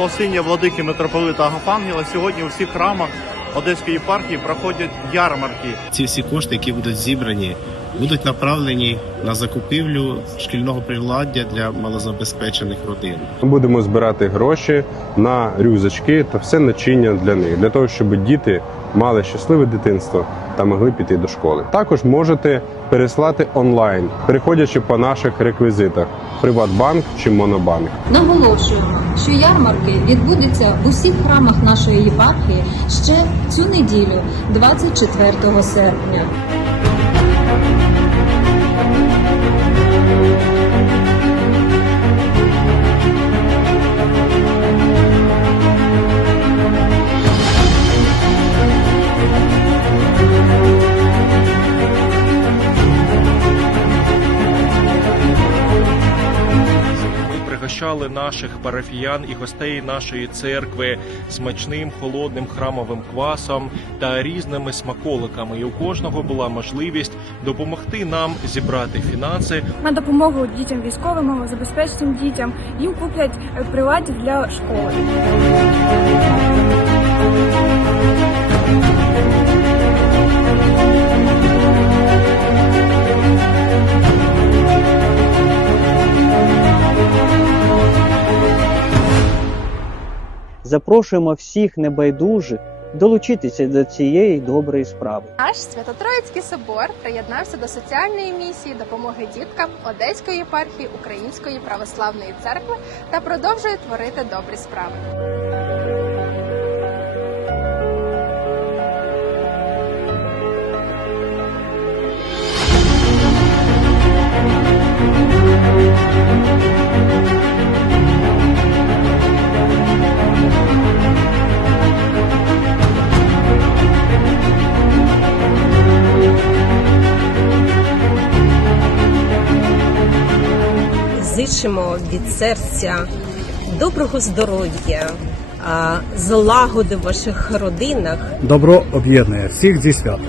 благословення владики митрополита Агафангела сьогодні у всіх храмах Одеської єпархії проходять ярмарки. Ці всі кошти, які будуть зібрані, будуть направлені на закупівлю шкільного приладдя для малозабезпечених родин. Ми будемо збирати гроші на рюзачки та все начиння для них, для того, щоб діти мали щасливе дитинство та могли піти до школи. Також можете переслати онлайн, переходячи по наших реквізитах Приватбанк чи Монобанк. Наголошуємо, що ярмарки відбудуться в усіх храмах нашої єпархії ще цю неділю, 24 серпня. Пригощали наших парафіян і гостей нашої церкви смачним холодним храмовим квасом та різними смаколиками. І у кожного була можливість допомогти нам зібрати фінанси на допомогу дітям військовим, малозабезпеченим дітям. Їм куплять приладдя для школи. Запрошуємо всіх небайдужих долучитися до цієї доброї справи. Наш Свято-Троїцький собор приєднався до соціальної місії допомоги діткам Одеської єпархії Української православної церкви та продовжує творити добрі справи. Зичимо від серця доброго здоров'я, злагоди в ваших родинах. Добро об'єднує всіх зі святом.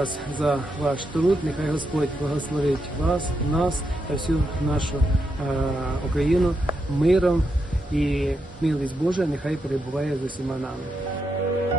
Вас за ваш труд. Нехай Господь благословить вас, нас та всю нашу е, Україну миром і милість Божа нехай перебуває з усіма нами.